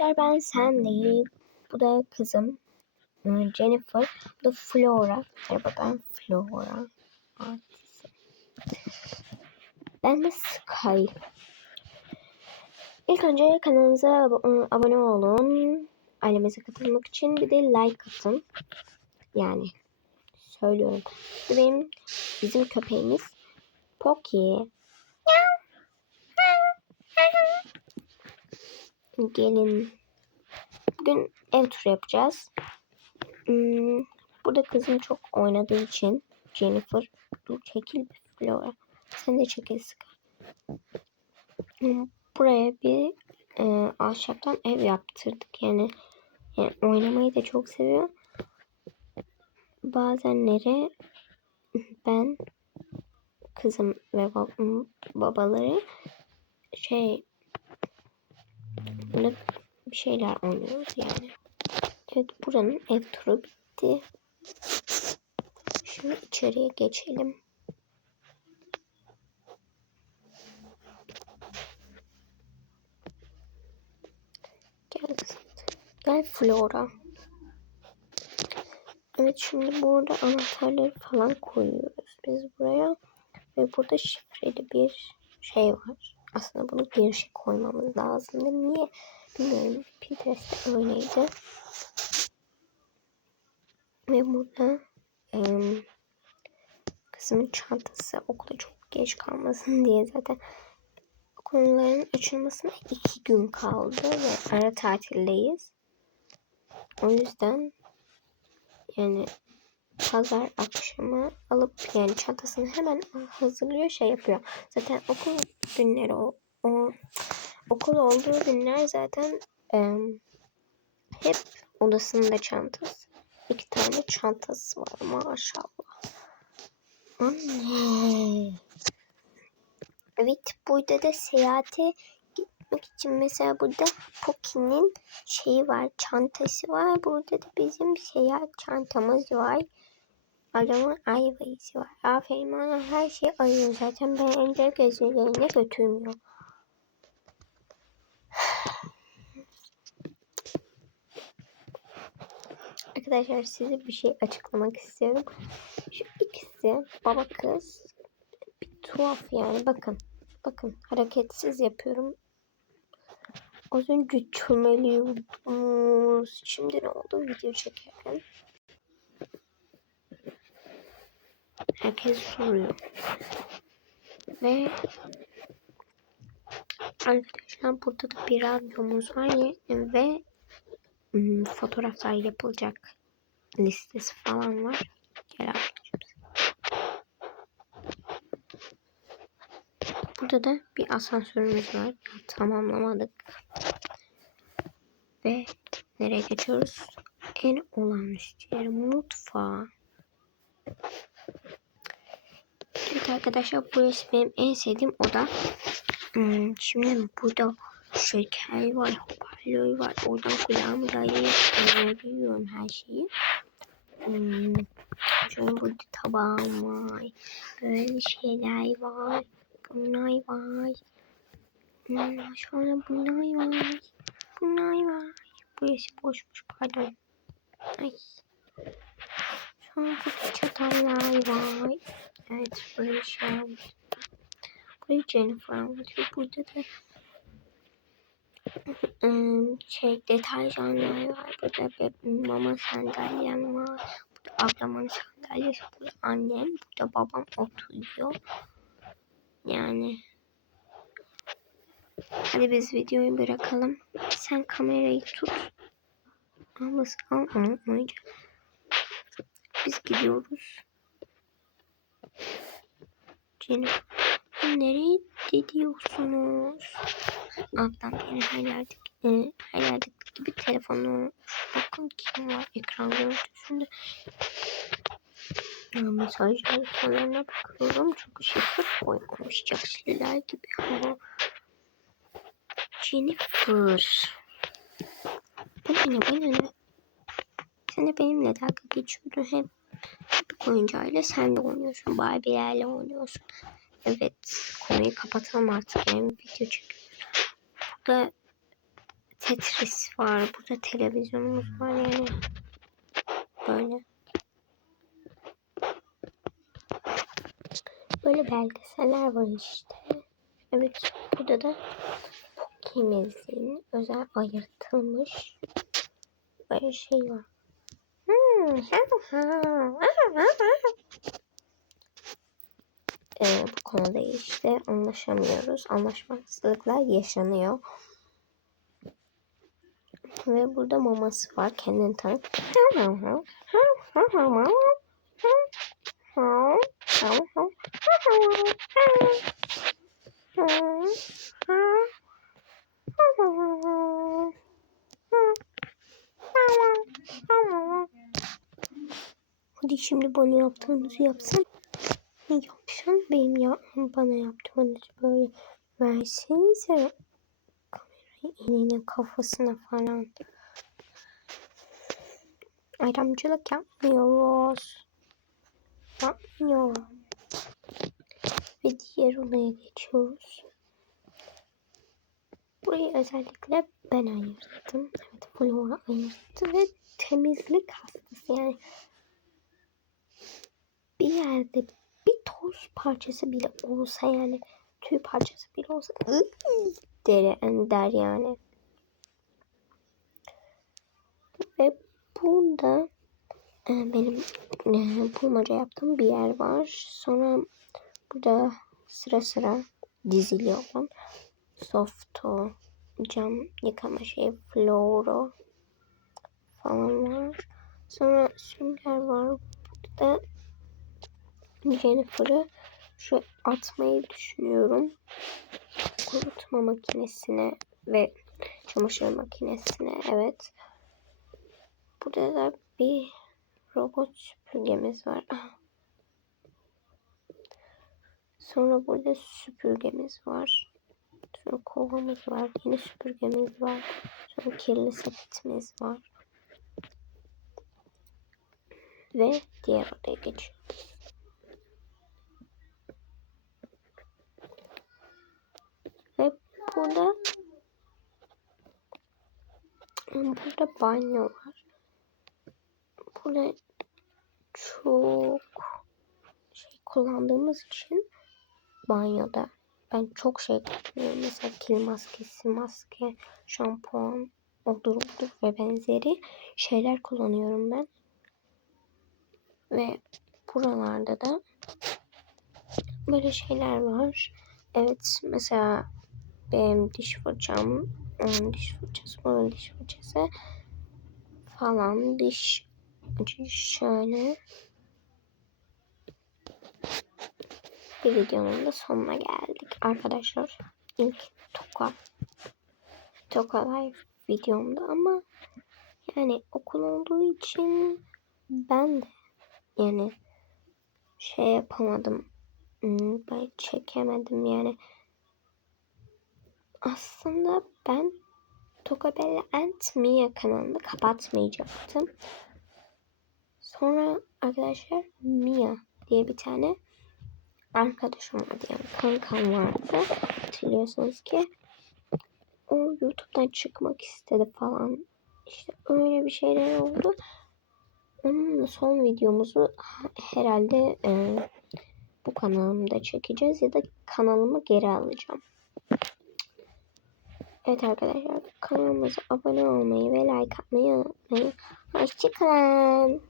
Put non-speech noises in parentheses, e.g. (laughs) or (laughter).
arkadaşlar ben Sandy. Bu da kızım ıı, Jennifer. Bu da Flora. Merhaba ben Flora. Ben de Sky. İlk önce kanalımıza ıı, abone olun. Ailemize katılmak için bir de like atın. Yani söylüyorum. Benim bizim köpeğimiz Poki. Gelin. Bugün ev turu yapacağız. Hmm, burada kızım çok oynadığı için Jennifer dur çekil Flora. Sen de çekil Sky. Hmm, Buraya bir e, ahşaptan ev yaptırdık. Yani, yani oynamayı da çok seviyor. Bazenleri ben kızım ve bab- babaları şey Burada bir şeyler oynuyoruz yani. Evet buranın ev turu bitti. Şimdi içeriye geçelim. Gel, gel Flora. Evet şimdi burada anahtarları falan koyuyoruz biz buraya. Ve burada şifreli bir şey var. Aslında bunu girişe koymamız lazım. Niye bilmiyorum. Pinterest'te öyleydi. Ve burada em, kızımın çantası okula çok geç kalmasın diye zaten okulların açılmasına iki gün kaldı ve ara tatildeyiz. O yüzden yani pazar akşamı alıp yani çantasını hemen hazırlıyor şey yapıyor. Zaten okul günleri o, o okul olduğu günler zaten em, hep odasında çantası. İki tane çantası var maşallah. Anne. Evet burada da seyahate gitmek için mesela burada Poki'nin şeyi var çantası var. Burada da bizim seyahat çantamız var. Adamın ayva izi var. Aferin bana her şey ayıyor zaten ben ender gezilerine götürmüyor. Arkadaşlar size bir şey açıklamak istiyorum. Şu ikisi baba kız bir tuhaf yani bakın. Bakın hareketsiz yapıyorum. Az önce çömeliyoruz. Şimdi ne oldu video çekerken? Herkes soruyor. Ve arkadaşlar burada da bir radyomuz var ve ım, fotoğraflar yapılacak listesi falan var. Gel. Burada da bir asansörümüz var. Tamamlamadık. Ve nereye geçiyoruz? En olağanüstü yer mutfağı. Evet arkadaşlar burası benim en sevdiğim oda. Hmm, şimdi burada şeker var, hoparlör var. Oradan kulağımı dayayıp duyuyorum her şeyi. Hmm, şöyle burada tabağım var. Böyle şeyler var. Bunlar var. Hmm, sonra bunlar var. Bunlar var. Burası boşmuş pardon. Ay. Sonra burada çatallar var. Evet böyle şey almış. Burayı Jennifer anlatıyor. Burada da ım, şey deterjanlar var. Burada bir mama sandalyem var. Burada ablamın sandalyesi. Burada annem. Burada babam oturuyor. Yani Hadi biz videoyu bırakalım. Sen kamerayı tut. Ablası al onu oynayacak. Biz gidiyoruz. Jennifer nereye gidiyorsunuz? Beni her yerde, e, yerde gibi telefonu bakın kim var ekran görüntüsünde. Ya, mesajlar kenarına bakıyorum. Çok şifre koymamış. Yaşlılar gibi ama. Jennifer. Bana ne bana ne? Sen de benimle dalga geçiyordun hep. Hep oyuncağıyla sen de oynuyorsun. Barbie'lerle oynuyorsun. Evet. Konuyu kapatalım artık. Yani video çekiyoruz. Burada Tetris var. Burada televizyonumuz var yani. Böyle. Böyle belgeseller var işte. Evet burada da Pokemez'in özel ayırtılmış böyle şey var. Ee, bu konuda işte anlaşamıyoruz. Anlaşmazlıklar yaşanıyor. Ve burada maması var. Kendini tanıt. Hadi şimdi bana yaptığınızı yapsın. Ne yapsam benim ya bana yaptığınızı böyle versenize kamerayı elinin kafasına falan. Ayrımcılık yapmıyoruz. Yapmıyoruz. Ve diğer olaya geçiyoruz. Burayı özellikle ben ayırttım. Evet Flora ayırttı ve temizlik hastası yani bir yerde bir toz parçası bile olsa yani tüy parçası bile olsa (laughs) der, yani der yani. Ve burada e, benim e, bulmaca yaptığım bir yer var. Sonra burada sıra sıra diziliyor olan softo, cam yıkama şey, floro falan var. Sonra sünger var. Jennifer'ı şu atmayı düşünüyorum. Kurutma makinesine ve çamaşır makinesine evet. Burada da bir robot süpürgemiz var. Sonra burada süpürgemiz var. Sonra kovamız var. Yine süpürgemiz var. Sonra kirli sepetimiz var. Ve diğer odaya geçiyoruz. Ve burada burada banyo var. Burada çok şey kullandığımız için banyoda ben çok şey kullanıyorum. Mesela kil maskesi, maske, şampuan, odur budur ve benzeri şeyler kullanıyorum ben. Ve buralarda da böyle şeyler var. Evet mesela benim diş fırçam, onun diş fırçası, bunun diş fırçası falan diş şöyle bir videonun da sonuna geldik arkadaşlar. İlk Toka Toka Live videomda ama yani okul olduğu için ben de yani şey yapamadım. Hmm, çekemedim yani. Aslında ben Tokabella and Mia kanalını kapatmayacaktım. Sonra arkadaşlar Mia diye bir tane arkadaşım vardı yani kankam vardı. Hatırlıyorsunuz ki o YouTube'dan çıkmak istedi falan. İşte öyle bir şeyler oldu. Onun son videomuzu herhalde e, bu kanalımda çekeceğiz ya da kanalımı geri alacağım. Evet arkadaşlar kanalımıza abone olmayı ve like atmayı unutmayın. Hoşçakalın.